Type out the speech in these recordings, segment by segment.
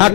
8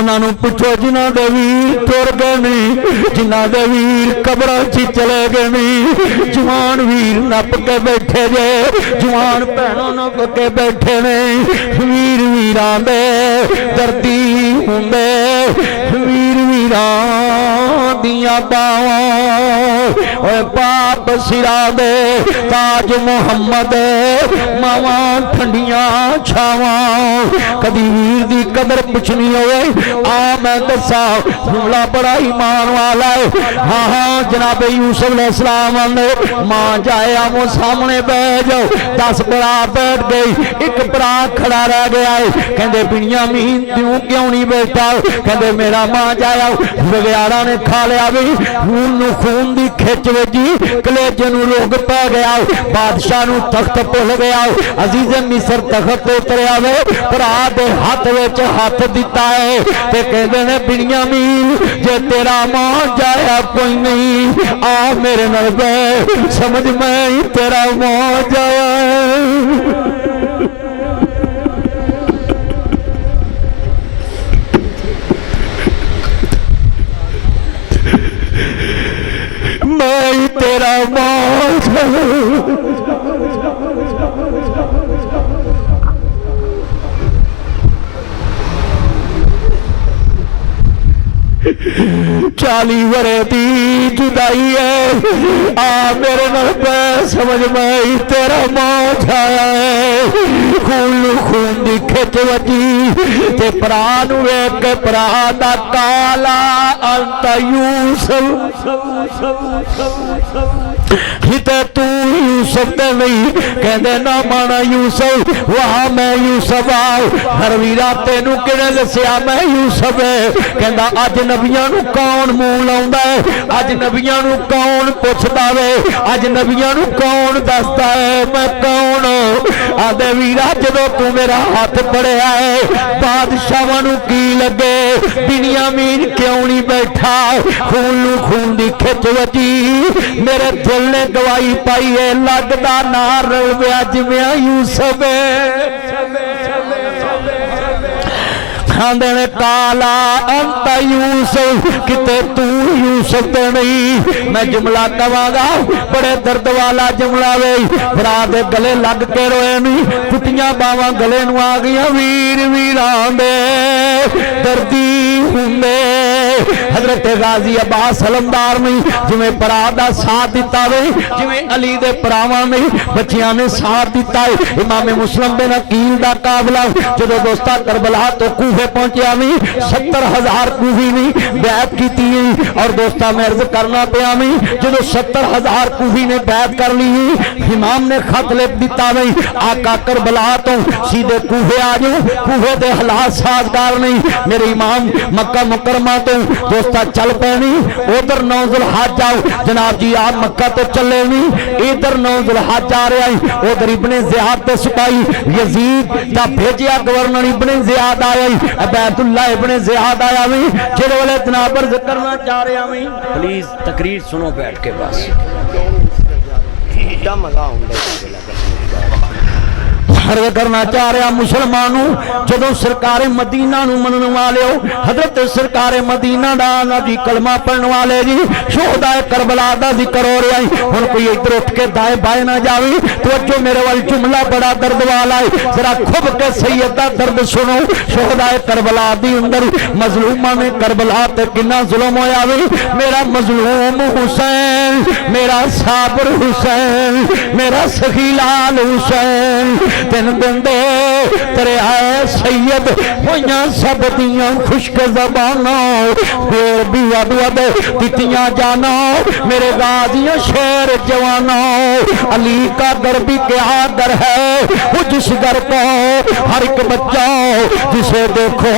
انہوں پوچھو جنہ دے ویر ٹر گئے نہیں، جنہ دے ویر قبراں چ چلے گئے نہیں، جوان ویر نپ کے بیٹھے جے، جوان بہنوں نپ کے بیٹھے نہیں، ویر ویران دے دردی ہوندے، ویر ویران دیاں باواں اے پاپ سرا دے تاج محمد ماواں ٹھنڈیاں چھاواں، کدی ویر دی قدر پوچھنی ہوئے آ میں دسا جملہ بڑا ایمان والا ہے۔ ہاں ہاں جناب یوسف علیہ السلام نے ماں جائے آمو سامنے بیٹھ جاؤ، 10 برا بیٹھ گئی، ایک برا کھڑا رہ گیا ہے، کہندے بنیامین کیوں نہیں بیٹھا، کہندے میرا ماں جائے آؤ، بغیارہ نے کھا لیا بھی خون دی کھچ وجی کلیجے نو روگ پہ گیا، بادشاہ نو تخت پل گیا، عزیز مصر تخت اتریا وے، پر آدھے ہاتھ ویچ ہاتھ دیتا ہے تے کہندے نے بنیامین جے تیرا ماں جایا کوئی نہیں آ میرے نال بے سمجھ میں ہی تیرا ماں جایا ہے۔ میں تیرا موت چالی ورے دی جدائی ہے آ میرے نال پہ سمجھ میں تیرا موت آیا ہے، خون خون دی کھچ وجی تے پران ہوئے کہ پران دا کالا انت یوسف ہیتے تو یوسف دے نہیں کہندے نہ مانا یوسف وہاں میں یوسف آؤ، ہر ویرا تینوں کنے دسیا میں یوسف ہے، کہندا اج نبیاں نو کون منہ لاوندا ہے، اج نبیاں نو کون پوچھدا وے، اج نبیاں نو کون دسدا ہے میں کون، آدھے ویرا جدوں تو میرا ہاتھ پڑیا ہے بادشاہاں نو کی لگے، بنیامین کیوں نہیں بیٹھا، خون خون دی کھچ وجی میرے دل نے گواہی پائی ہے لگدا نار رویا جویں یوسف کھاندے نے کالا انت یوسف کتے تو یوسف تے نہیں، میں جملہ کہاں گا بڑے درد والا جملہ وے، برا دے گلے لگ کے روئے نہیں، کٹیاں باواں گلے نو آ گیا، ویر ویران دے دردی ہوندے، حضرت غازی عباس علمدار نہیں جویں پرا دا ساتھ دیتا وے، جویں علی دے پراواں نہیں بچیاں نے ساتھ دیتا ہے، امام مسلم بن عقیل دا قافلہ جدو دوستا کربلا تو کوفے پہنچیا نہیں، 70,000 کوفی نہیں بیعت کیتی اور دوستا میں عرض کرنا پیا نہیں، جدو 70,000 کوفی نے بیعت کر لی، امام نے خط لکھ دیتا نہیں آقا کربلا تو سیدھے کوفے آ جاؤ، کوفے دے حالات سازگار نہیں، میرے امام مکہ مکرمہ تو دوستا چل پہ نہیں، ادھر 9 ذوالحج جاؤ جناب جی آپ مکہ تو چلے نہیں، ادھر 9 ذوالحج جا رہے ہیں، ادھر ابن زیاد دے سپاہی یزید دا بھیجیا گورنر ابن زیاد آیا، عبید اللہ ابن زیاد آیا ہوئی جڑے والے جناب پر ذکر نہ چاہ رہے ہیں، پلیز تقریر سنو بیٹھ کے بس عرض کرنا چاہ رہا مسلمانوں جدو سرکار مدینہ نو منن والے ہو، حضرت سرکار مدینہ دا جی کلمہ پڑھن والے جی شہداء کربلا دا ذکر ہو رہا ہے، ہن کوئی ادھر اٹھ کے دائیں بائیں نہ جاوی، توجہ میرے وال جملہ بڑا درد والا ہے، ذرا کھب کے سید دا درد سنو، شہداء کربلا دی اندر مظلومہ نے کربلا تے کنا ظلم ہویا وی، میرا مظلوم حسین، میرا صابر حسین، میرا سخی لال حسین، دن دے ترے آئے سید ہویاں سب دیاں خشک زبانوں پھر بھی ود تیتیاں جانا میرے غازیاں شیر جوانوں، علی کا در بھی کیا در ہے وہ جس گھر کو ہر ایک بچہ جسے دیکھو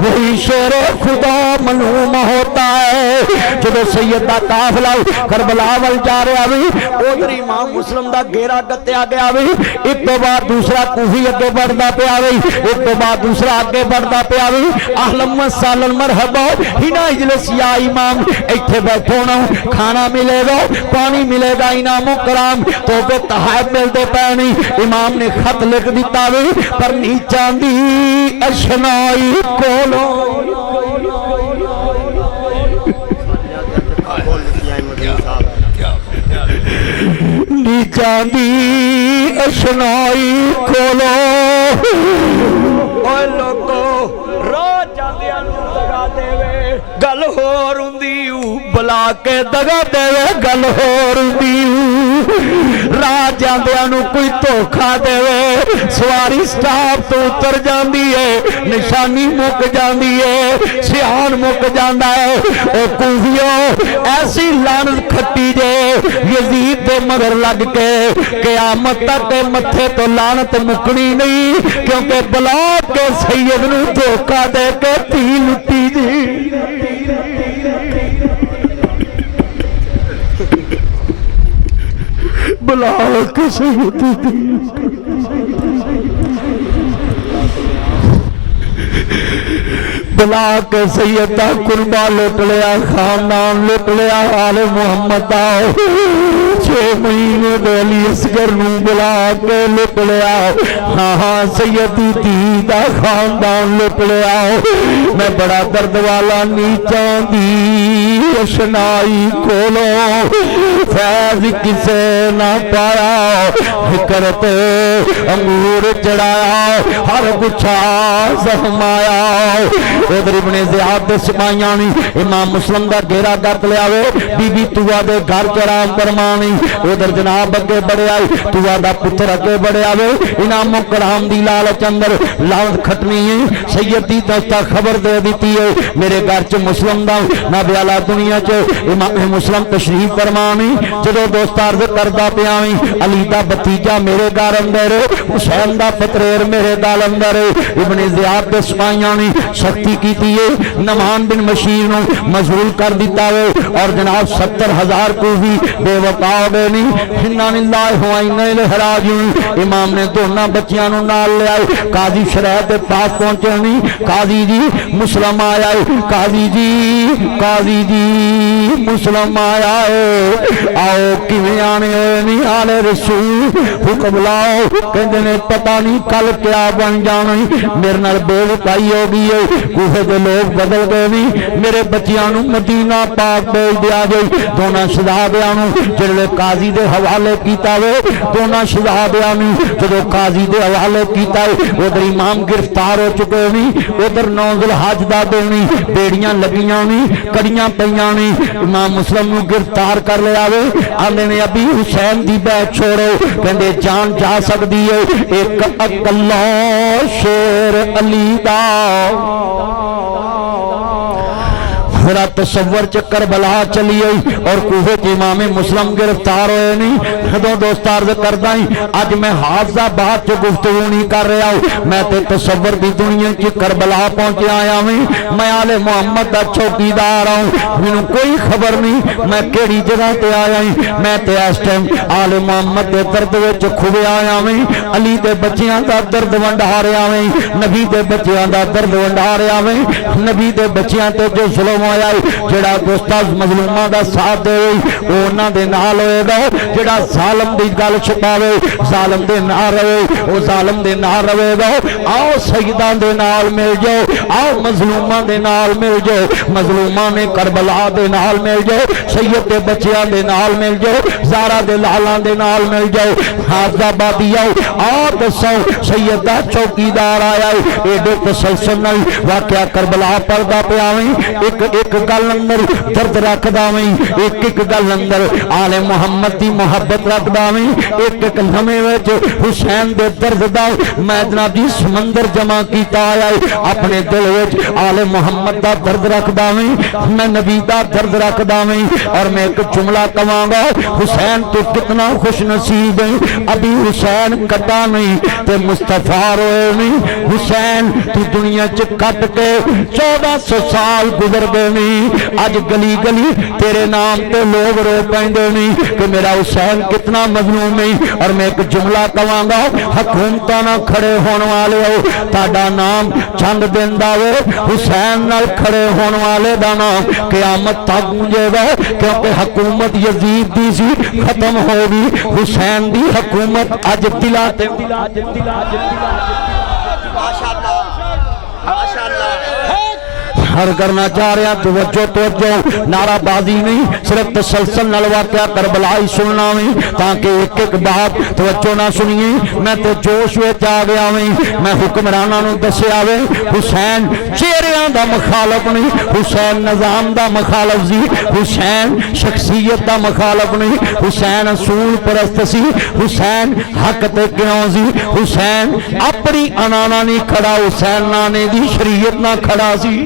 وہی شیر خدا معلوم ہوتا ہے، جدو سید دا قافلہ کربلا ول جا رہا بھی ادھر امام مسلم دا گھیرا گتیا گیا بھی، ایک تو بعد دوسرا کوفی اگے بڑھدا پیا وی، ایک تو بعد دوسرا اگے بڑھدا پیا وی، اہلا و سہلا مرحبا ہنا اجلس یا امام ایتھے بیٹھو نا، کھانا ملے گا پانی ملے گا انعام و کرام تحفے تحائف ملتے پے نہیں، امام نے خط لکھ دیتا وی پر نیچاں دی اشنائی کولو نیچاں دی اشنائی کھولو اوے لوگو راہ جاندیاں نوں دگا دے وے گل ہور ہوندی بلا کے دگا دے وے گل ہور ہوندی راہ جاندیاں نوں کوئی دھوکھا دے وے سواری سٹاپ تو اتر جاندی ہے نشانی مک جاندی ہے سیان مک جاندا ہے او کوفیو ایسی لعنت کھٹی جے یزید دے مگر لگ کے قیامت تک متھے تو لعنت مکنی نہیں کیونکہ بلا کے سید نو دھوکا دے کے تھی لٹی جی بلا کے سید تھی بلا کے سیدہ قربہ لٹ لیا خاندان لٹ لیا آل محمد آؤ 6 مہینے علی اصغر نو بلا کے لٹ لیا ہاں سیدی دیدہ خاندان لٹ لیا میں بڑا درد والا نیچان دی اشنائی کھولو فیض کسے نہ پایا حکرت انگور چڑھایا ہر گچھا زہمایا ادھر ابن زیاد دے سپاہیاں نی امام مسلم دا گھیرا گرد لے آوے بی بی توا دے گھر چرام فرمانی ادھر جناب اگے بڑے آئی توا دا پتر اگے بڑے آوے انعام و کرام دی لالچ اندر لعنت کھٹنی ہے سیدی دستا خبر دے دیتی ہے میرے گھر چ مسلم دا نہ بیالا دنیا چ امام مسلم تشریف فرمانی جدو دوست عرض کردہ پیاویں علی دا بتیجا میرے گھر اندر حسین دا پتریر میرے گھر اندر ابن زیاد دے سپاہیاں نی سختی کی دیئے نمان بن مشیر نو مزول کر دیتا ہے اور جناب 70,000 کو بھی بے وقع ہو گئے نہیں اننا للہ ہوائنہ الہراجون امام نے دونہ بچیاں نو نال لے آئے قاضی شرح دے پاس پہنچے نہیں قاضی جی مسلم آیا ہے قاضی جی مسلم آیا ہے آؤ کیویں آنے ہوئے نہیں آلے رسول حکم لاؤ کہندے نے پتہ نہیں کل کیا بن جانا میرے نال بے وقائی ہو گئی ہے کوہے دے لوگ بدل گئے نہیں میرے بچیاں نو مدینہ پاک بھیج دیا گئی دونوں شہزادیاں نو جڑے قاضی دے حوالے کیتا وے دونوں شہزادیاں نو جدو قاضی دے حوالے کیتا ہے ادھر امام گرفتار ہو چکے نہیں ادھر 9 ذوالحج دا دن بیڑیاں لگیاں نہیں کڑیاں پیاں نہیں امام مسلم نو گرفتار کر لیا وے آندے نے ابھی حسین دی بیعت چھوڑو کہندے جان جا سکدی ہے ایک اکلا شیر علی دا میرا تصور چکر بلا چلی آئی اور کوہے کے امام مسلم گرفتار ہوئے نہیں خدو دوست عرض کردہ ہی آج میں حافظہ بات جو گفتگو نہیں کر رہا ہوں میں تے تصور دی دنیا کی کربلا پہنچے آیا ہوں میں آل محمد دا چوکی دار ہوں میں کوئی خبر نہیں میں کیڑی جگہ تے آیا ہوں میں تے اس ٹائم آل محمد دے درد وچ کھوے آیا ہوں علی دے بچیاں دا درد ونڈا رہا ہوں نبی دے بچیاں دا درد ونڈا رہا ہوں نبی دے بچیاں تے جو ظلم جڑا دوستاز مظلومہ دا ساتھ دے اونا دے نال ہوئے گا جڑا ظالم دی گل چھپاوے ظالم دے نال رہے او ظالم دے نال رہے گا آؤ سیدان دے نال مل جاؤ آؤ مظلومہ دے نال مل جاؤ مظلومہ نے کربلا دے نال مل جاؤ سید دے بچیاں دے نال مل جاؤ زارہ دے لالان دے نال مل جاؤ حافظہ بادی آؤ آؤ دسو سیدہ چوکی دار آیا ایڈے تسلسل نال واقعہ کربلا پردہ پہ آویں ایک گل اندر درد رکھ داویں ایک گل اندر آل محمد دی محبت رکھ داویں ایک لمحے وچ حسین دے درد دا میں جناب جی سمندر جمع کیتا آیا اپنے دل وچ آل محمد دا درد رکھ داویں میں نبی دا درد رکھ داویں اور میں ایک جملہ کہاں گا حسین تو کتنا خوش نصیب ہے ابھی حسین کٹا نہیں تے مصطفیٰ روئے نہیں حسین تو دنیا چ کٹ کے 1400 سال گزر گئے نہیں آج گلی گلی تیرے نام تے لوگ رو پائندے نہیں کہ میرا حسین کتنا مظلوم ہے اور میں ایک جملہ کہاں گا حکومتاں نہ کھڑے ہون والے ہو تہاڈا نام چند دن دا وے حسین نال کھڑے ہون والے دا نام قیامت تک گونجے گا کیونکہ حکومت یزید دی سی ختم ہوگی حسین دی حکومت اج دلا تے ماشاءاللہ ماشاءاللہ ہر کرنا چاہ رہا توجہ نعرہ بازی نہیں صرف تسلسل نال واقعہ کربلا ہی سننا میں تاکہ ایک ایک بات توجہ نہ سنیے میں تو جوش وچ آ گیا میں حکمراناں نوں دسیا وے حسین چہریاں دا مخالف نہیں حسین نظام دا مخالف سی حسین شخصیت دا مخالف نہیں حسین اصول پرست سی حسین حق تے کیوں سی حسین اپنی انانا نہیں کھڑا حسین نانے دی شریعت نہ کھڑا سی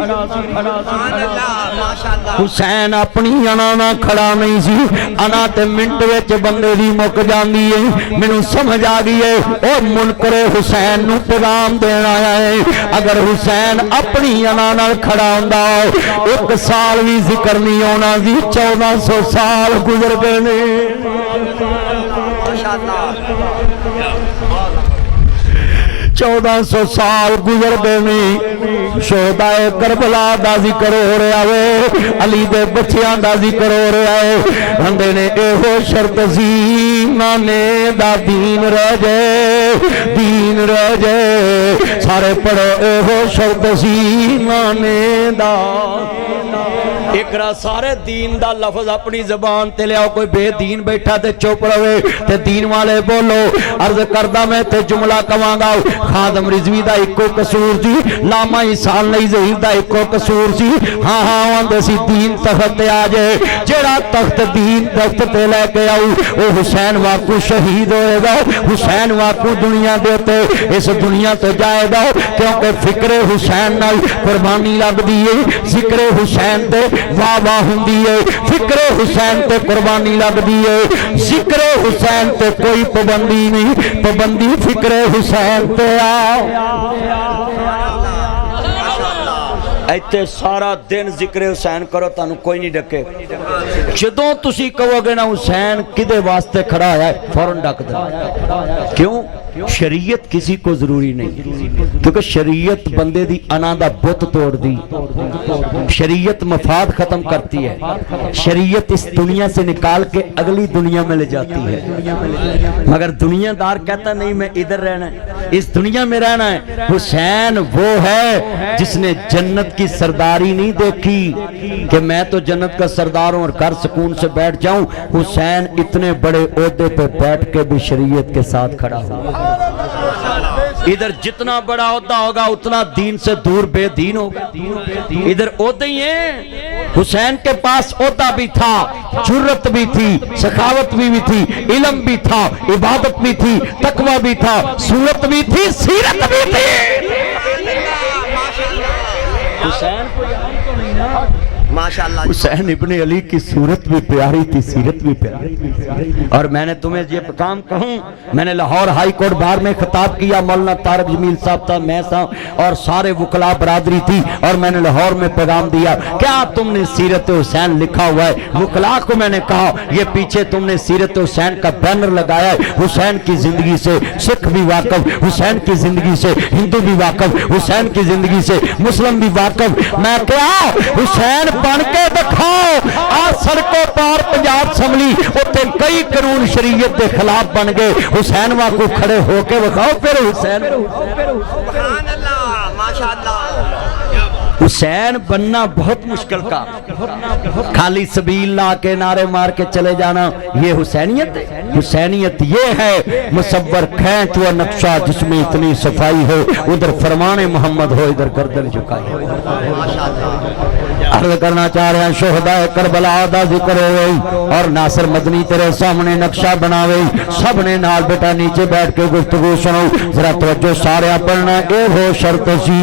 حسین اپنی انا نہ کھڑا نہیں سی انا تے منٹ وچ بندے دی مک جاندی ہے مینوں سمجھ آ گئی ہے او منکر حسین نو پیغام دین آیا ہے اگر حسین اپنی انا نال کھڑا ہوندا ایک سال بھی ذکر نہیں ہونا سی 1400 سال گزر گئے نے 1400 سال گزر گئے نہیں شہداء کربلا دا ذکر ہو رہا ہے علی دے بچیاں دا ذکر ہو رہا ہے بندے نے ایہو شرط سی نانے دا دین رہ جائے سارے پڑھو ایہو شرط سی نانے دا اقرا سارے دین دا لفظ اپنی زبان تے لیاؤ کوئی بے دین بیٹھا تے چپ رہے تے دین والے بولو عرض کردہ میں تے جملہ کماں گا خادم رضوی دا ایک کو قصور سی لاما عیسان نہیں ظہیر دا ایک کو قصور سی ہاں واندے سی دین تخت تے آجے جیڑا تخت دین تخت تے لے کے آؤ وہ حسین واقع شہید ہوئے گا حسین واقع دنیا دیتے اس دنیا تو جائے گا کیونکہ فکر حسین نال قربانی لگ دیئے ذکر حسین تے واہ واہ ہوندی ہے فکر حسین تے قربانی لگ دیئے ذکر حسین تے کوئی پابندی نہیں پابندی فکر حسین تے ایتے سارا دن ذکر حسین کرو تانوں کوئی نہیں ڈکے جدوں تسی کہو گے نا حسین کدے واسطے کھڑا ہے فوراں ڈک دے کیوں شریعت کسی کو ضروری نہیں کیونکہ شریعت بندے دی انا دا بت توڑ دی شریعت مفاد ختم کرتی ہے شریعت اس دنیا سے نکال کے اگلی دنیا میں لے جاتی ہے مگر دنیا دار کہتا نہیں میں ادھر رہنا ہے اس دنیا میں رہنا ہے حسین وہ ہے جس نے جنت کی سرداری نہیں دیکھی کہ میں تو جنت کا سردار ہوں اور گھر سکون سے بیٹھ جاؤں حسین اتنے بڑے عہدے پہ بیٹھ کے بھی شریعت کے ساتھ کھڑا ہوا ادھر جتنا بڑا عہدہ ہوگا اتنا دین سے دور بے دین ہوگا ادھر عہدے ہی ہیں حسین کے پاس عہدہ بھی تھا جرت بھی تھی سخاوت بھی تھی علم بھی تھا عبادت بھی تھی تقوی بھی تھا صورت بھی تھی سیرت بھی تھی حسین کو یہاں تو نہیں نا ماشاءاللہ حسین ابن علی کی صورت بھی پیاری تھی سیرت بھی پیاری تھی اور میں نے تمہیں یہ کام کہوں میں نے لاہور ہائی کورٹ بار میں خطاب کیا مولانا طارق جمیل صاحب تھا میں تھا اور سارے وکلا برادری تھی اور میں نے لاہور میں پیغام دیا کیا تم نے سیرت حسین لکھا ہوا ہے وکلا کو میں نے کہا یہ پیچھے تم نے سیرت حسین کا بینر لگایا ہے حسین کی زندگی سے سکھ بھی واقف حسین کی زندگی سے ہندو بھی واقف حسین کی زندگی سے مسلم بھی واقف میں کیا حسین بن کے دکھاؤ آج سڑکوں پار پنجاب اسمبلی اتے کئی قانون شریعت کے خلاف بن گئے حسین وہاں کو کھڑے ہو کے دکھاؤ پھر حسین سبحان اللہ ماشاءاللہ حسین بننا بہت مشکل کا خالی سبیل لا کے نعرے مار کے چلے جانا یہ حسینیت ہے حسینیت یہ ہے مصور کھینچ و نقشہ جس میں اتنی صفائی ہو ادھر فرمان محمد ہو ادھر گردن جھکائی عرض کرنا چاہ رہے ہیں شہداء کربلا دا ذکر ہوئی اور ناصر مدنی تیرے سامنے نقشہ بناوے سب نے نال بیٹا نیچے بیٹھ کے گفتگو سنو ذرا توجہ سارے پڑھنا اے ہو شرط سی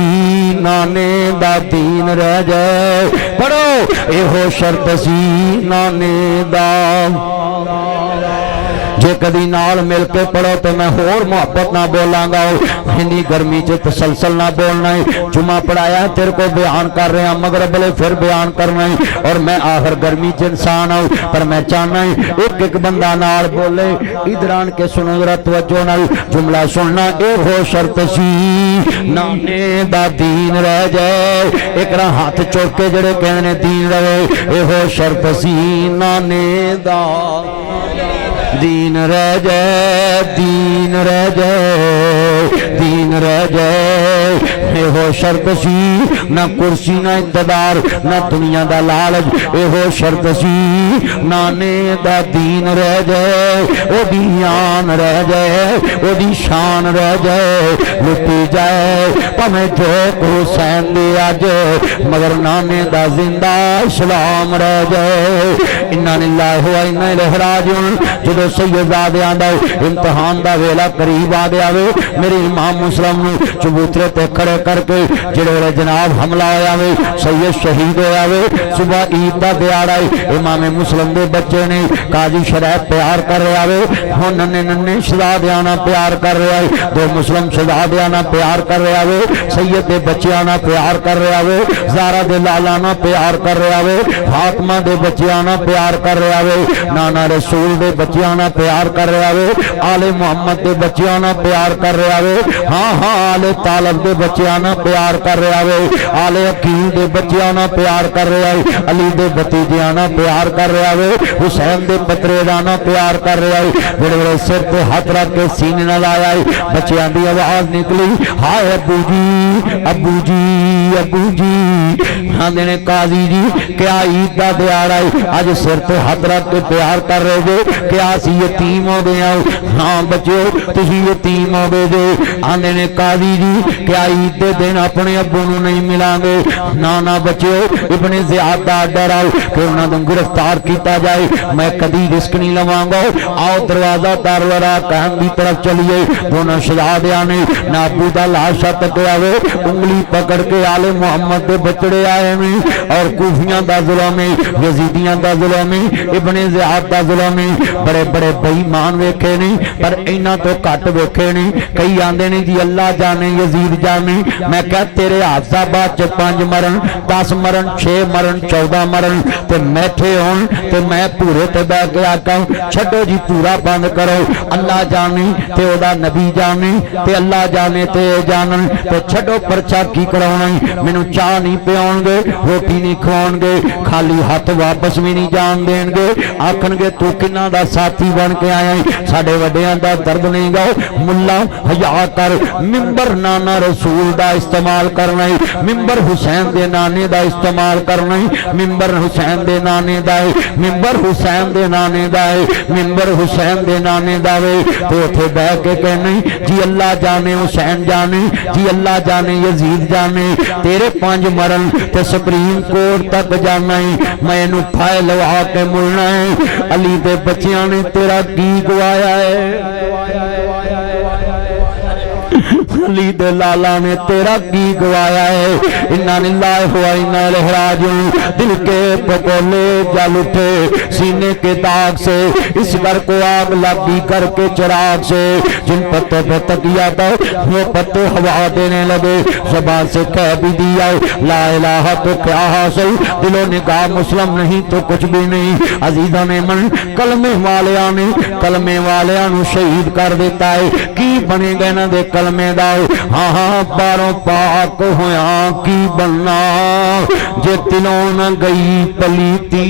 نانے دا دین رہ جائے پڑھو اے ہو شرط سی نانے دا جے کدی نال مل کے پڑھو تو میں اور محبت نہ بولاں گا ہندی گرمی چے تسلسل نہ بولنا ہے جمعہ پڑھایا ہے تیرے کو بیان کر رہے ہیں مغرب لے پھر بیان کرنا ہے اور میں آخر گرمی چے انسان ہوں پر میں چاہنا ہے ایک ایک بندہ نال بولے ادھران کے سنو ذرا توجہ نال جملہ سننا اے ہو شرط سی نانے دا دین رہ جائے ایک رہا ہاتھ چوک کے جڑے کہنے دین رہے اے ہو شرط سی نانے دا دین رہ جائے دین رہ جائے دین رہ جائے ਇਹੋ شرط سی نہ کرسی نہ اقتدار نہ دنیا دا لالچ ਇਹੋ شرط سی نانے دا دین رہ جائے او دی آن رہ جائے او دی شان رہ جائے لٹی جائے پمیں جو کو حسین دے آج مگر نانے دا زندہ اسلام رہ جائے انا للہ و انا الیہ راجعون جدو سیدزادے آندہ امتحان دا ویلا قریب آدے آوے میرے امام مسلم چبوترے تے کھڑے کر کے جڑے جناب حملہ ہویا وے سید شہید ہویا وے صبح عید دا دیار آئے امام مسلم دے بچے نے قاضی شرائط پیار کر رہے آوے ہون ننے ننے شہزادیانا پیار کر رہے آئے دو مسلم شہزادیانا پیار کر رہے آوے سید دے بچیانا پیار کر رہے آوے زارہ دے لالانا پیار کر رہے آوے فاطمہ دے بچیانا پیار کر رہے آوے نانا رسول دے بچیانا پیار کر رہے آوے آل محمد دے بچیانا پیار کر رہے آوے ہاں ہاں آل طالب دے بچیانا پیار کر رہے آوے آل عقیل دے بچیانا پیار کر رہے آوے علی دے بتیجیانا پیار کر رہے آوے حسین دے پترے دانا پیار کر رہے آوے بڑے بڑے سر تے ہاتھ رکھ کے سینے نہ لائے آئے بچیاں دی آواز نکلی ہائے ابو جی ابو جی ابو جی ہاں دینے قاضی جی کیا عید دا دیار آئے آج سر تے ہاتھ رکھ کے پیار کر رہے جو کیا سی یتیم ہو گئے آؤ ہاں بچو تسی یتیم ہو گئے جو ہاں دینے قاضی جی کیا عید دے دن اپنے ابو نو نہیں ملان گے نانا بچو ابن زیاد دا ڈر آؤ کہ انہاں دن گرفتار کیتا جائے میں کدی رسک نہیں لوانگا آؤ دروازہ دارورا کہن دی طرف چلیے دونوں شہزادیاں نے نہ ابو دا لاشا تک آوے انگلی پکڑ کے آل محمد دے بچڑے آئے میں اور کوفیاں دا ظلمی یزیدیاں دا ظلمی ابن زیاد دا ظلمی بڑے بڑے بےمان ویکھے نہیں پر اینا تو کٹ ویکھے نہیں کئی آندے نہیں جی اللہ جانے یزید جانے میں کہتا تیرے حادثہ بات 5 مرن 10 مرن 6 مرن 14 مرن تے میٹھے ہون تے میں پورے تے بے کے آقا چھڑو جی پورا بند کرو اللہ جانے تے او دا نبی جانے تے اللہ جانے تے جانن تے چھڑو پرچا کی کراؤنا مینوں چاہ نہیں پیاؤن گے روٹی نہیں کھواؤن گے خالی ہاتھ واپس بھی نہیں جان دین گے آکھن گے تو کنہ دا ساتھی بن کے آیا ساڑے وڈیاں دا درد نہیں گاؤ ملا حیا کر ممبر نانا رسول دا استعمال کرنا ممبر حسین دے نانے دا استعمال کرنا ممبر حسین دے نانے دا ممبر حسین دے نانے دا ممبر حسین دے نانے دا تو اتھے بہ کے کہنے جی اللہ جانے حسین جانے جی اللہ جانے یزید جانے تیرے 5 مرن تے سپریم کورٹ تک جانا ہے میں انہوں پھائے لوا کے ملنا ہے علی دے بچیاں نے تیرا کی گوایا ہے علی دے لالا نے تیرا کی گوایا ہے انا للہ و انا الیہ راجعون دل کے پکولے جل اٹھے سینے کے داغ سے اس گھر کو آگ لگی کر کے چراغ سے جن پتوں پہ تکیا تھا وہ پتے ہوا دینے لگے زبان سے کہہ بھی دیا لا الہ تو کیا حاصل دل و نگاہ مسلم نہیں تو کچھ بھی نہیں عزیزہ نے من کلمے والیاں شہید کر دیتا ہے کی بنے گئے نہ دے کلمے دا ہاں ہاں باروں پاک ہویاں کی بننا جے دلوں نہ گئی پلیتی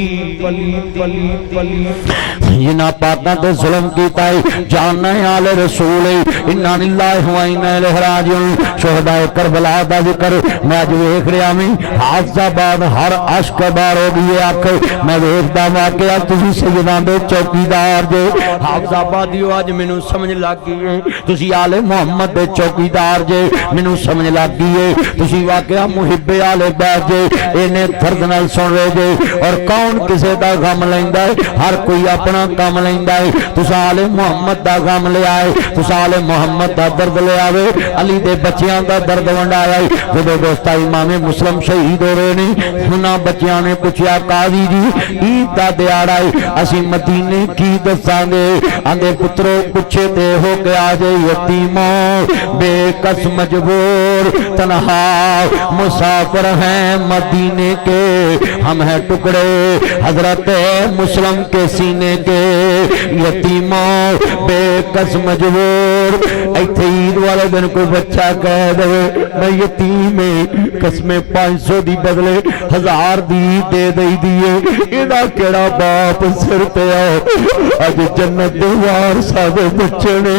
جنا پاکاں تے ظلم کیتا ہے جاننا ہے آل رسول انا للہ و انا الیہ راجعون شہداء کربلا دا ذکر میں اج ویکھ رہا میں حافظ آباد ہر عشق بار ہو گئی آکھ میں ویکھدا واقعہ تسی سیداں دے چوکیدار جے حافظ آبادیو اج مینوں سمجھ لگ گئی ہے تسی آل محمد دے چوکیدار جے مینوں سمجھ لگ گئی ہے تسی واقعہ محب آل بیت جے اینے درد نال سن رہے جے اور کون کسے دا غم لیندا ہے ہر کوئی اپنا کام لیندا ہے تساں آل محمد دا غم لے آئے تساں آل محمد دا درد لے آوے علی دے بچیاں دا درد ونڈایا ہے جدو دوستا امام مسلم شہید ہو رہے نے انہاں بچیاں نے پوچھیا قاضی جی عید دا دیہاڑا ہے اسی مدینے کی دساں گے آندے پترو پچھے تے ہو کے آ جے یتیموں بے کس مجبور تنہا مسافر ہیں مدینے کے ہم ہیں ٹکڑے حضرت مسلم کے سینے کے یتیموں بے کس مجبور ایتھے عید والے دن کوئی بچہ کہہ دے میں یتیم قسمیں 500 دی بدلے 1000 دی دے دئی دیئے اینا کیڑا باپ سر پہ آؤ اج جنت دوار سادے بچنے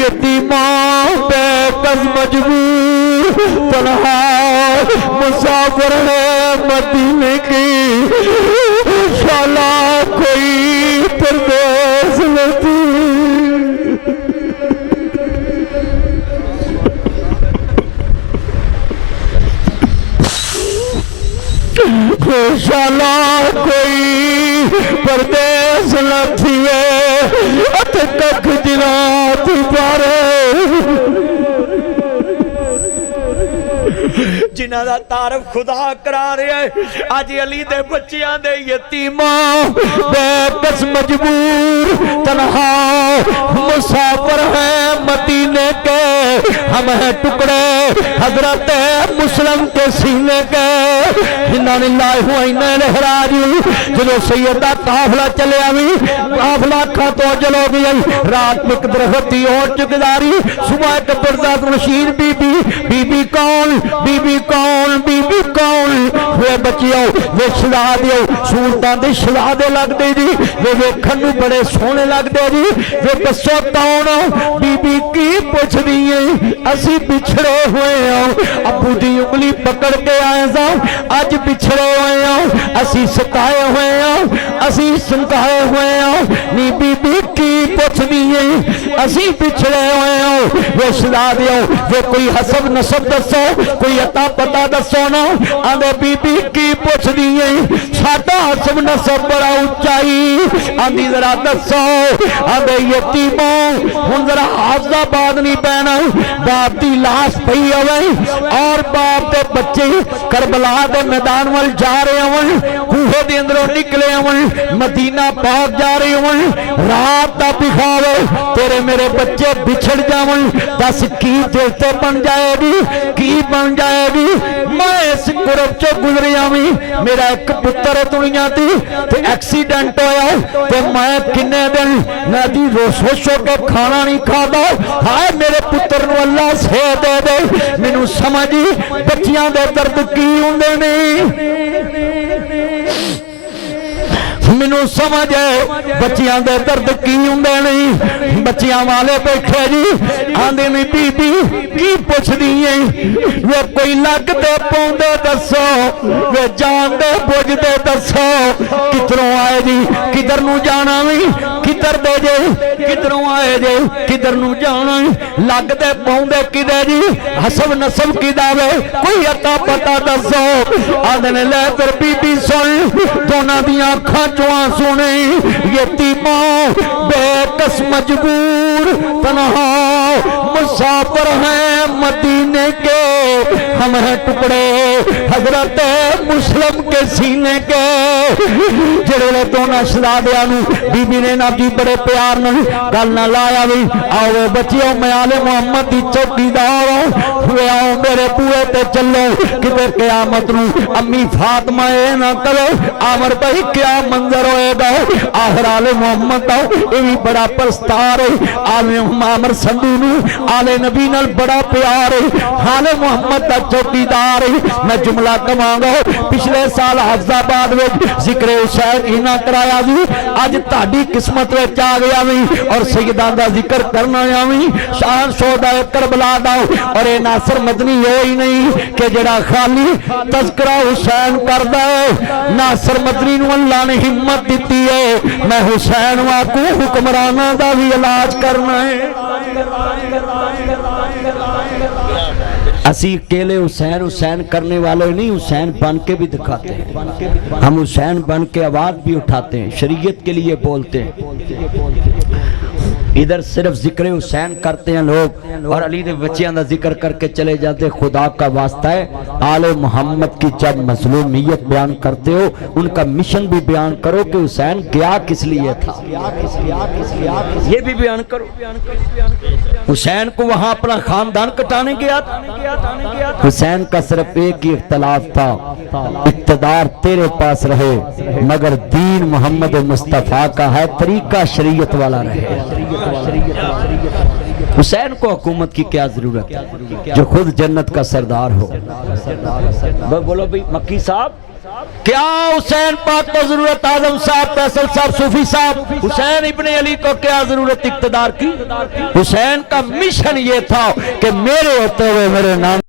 یتیماں بے کس مجبور تنہا مسافر ہے مدینے کی شالا کوئی پردیس نہیں شالا کوئی پردیس نہ تھیے ات کک جنات پارے جنہ دا تعارف خدا کرا رہے ہیں آج علی دے بچیاں دے یتیماں بے کس مجبور تنہا مسافر ہیں مدینے کے ہم ہیں ٹکڑے حضرت مسلم کے سینے کے انا للہ و انا الیہ راجعون جلو سیدہ قافلہ چلے آوی قافلہ کھا تو جلو بھی رات میں درختی اور چکداری صبح کے پردات رشید بی بی کون بی بی کون وہ بچیاں وہ شلا دیو سورتان دے شلا دے لگ دے جی وہ کھنو بڑے سونے لگ دے جی وہ بسو کون بی کی پوچھ دیئے اسی بچھڑے ہوئے ہیں ابو دی انگلی پکڑ کے آئے زاؤں آج بچھڑے ہوئے ہیں اسی سکائے ہوئے ہیں اسی سنکائے ہوئے ہیں نی بی کی پوچھ دیئے اسی بچھڑے ہوئے ہیں وہ شلا دیو وہ کوئی حسب نصب دسو کوئی عطا پتا دسو نا آدھے بی کی پوچھ دیئے ساٹا حسب نصب بڑا اچائی آدھی ذرا دسو آدھے یتیموں ہن ذرا حافظ آباد نہیں پہنا باپ دی لاش پئی ہوئی اور باپ دے بچے کربلا دے میدان وال جا رہے ہیں کوہے دے اندروں نکلے ہیں مدینہ پاک جا رہے ہیں رات دا بخاوے تیرے میرے بچے بچھڑ جاؤں دس کی دیتے بن جائے گی کی بن جائے گی میں اس گروپ چو گزری آمی میرا ایک پتر دنیا تھی تو ایکسیڈنٹ ہویا تو میں کنے دن ندی روشو کے کھانا نہیں کھا دو ہائے میرے پتر نو اللہ سے دے دے منو سمجھی بچیاں دے درد کی ہوندے نہیں منو سمجھے بچیاں دے درد کی ہوندے نہیں بچیاں والے بیٹھے جی آندے میں بی کی پوچھ دیئے وہ کوئی لگ دے پوندے دسو وہ جان دے بوجھ دے دسو کتروں آئے جی کدھر نو جانا بھی کدھر دے جے کدھروں آئے جے کدھر نو جانا لگ دے پوندے کدھے جی حسب نسب کی دعوے کوئی عطا پتا دسو آندے نے لے پر بی سن دونا دیاں کھانچوان سنے یتیموں بے کس مجبور تنہا مسافر ہیں مدینے کے ہم ہیں ٹکڑے حضرت مسلم کے سینے کے جڑے دونا شدادیانو بی بی نے نا جی بڑے پیار نہیں گل نہ لایا بھی آؤ بچیوں میں آل محمد دی چوکی داروں ہوئے آؤ میرے پوئے تے چلو کدھر قیامت نو امی فاطمہ اے نہ کرو آمر بھائی کیا منظر ہوئے گا آخر آل محمد آؤ یہ بھی بڑا پرستار ہے آل عمر سندو نو آل نبی نال بڑا پیار ہے آل محمد دا چوکی دار ہے میں جملہ کمانگا پچھلے سال حافظ آباد میں ذکر حسین ہینا کرایا بھی آج تاڑی قسمت میں چاہ گیا بھی اور سیدان دا ذکر کرنا یا بھی شان شہدہ کربلا داؤ اور اے ناصر مدنی ہوئی نہیں کہ جڑا خالی تذکرہ حسین کر دے ناصر مدنی نو اللہ نے ہمت دیتی ہے میں حسین واقو حکمرانہ دا بھی علاج کرنا ہے اسی اکیلے حسین حسین کرنے والے نہیں حسین بن کے بھی دکھاتے ہیں ہم حسین بن کے آواز بھی اٹھاتے ہیں شریعت کے لیے بولتے ہیں ادھر صرف ذکر حسین کرتے ہیں لوگ اور علی نے بچیاں دا ذکر کر کے چلے جاتے خدا کا واسطہ ہے آل محمد کی جب مظلومیت بیان کرتے ہو ان کا مشن بھی بیان کرو کہ حسین گیا کس لیے تھا یہ بھی بیان کرو حسین کو وہاں اپنا خاندان کٹانے گیا تھا حسین کا صرف ایک ہی اختلاف تھا اقتدار تیرے پاس رہے مگر دین محمد مصطفیٰ کا ہے طریقہ شریعت والا رہے حسین کو حکومت کی کیا ضرورت ہے جو خود جنت کا سردار ہو بولو بھئی مکی صاحب کیا حسین پاک کو ضرورت اعظم صاحب فیصل صاحب صوفی صاحب حسین ابن علی کو کیا ضرورت اقتدار کی حسین کا مشن یہ تھا کہ میرے ہوتے ہوئے میرے نام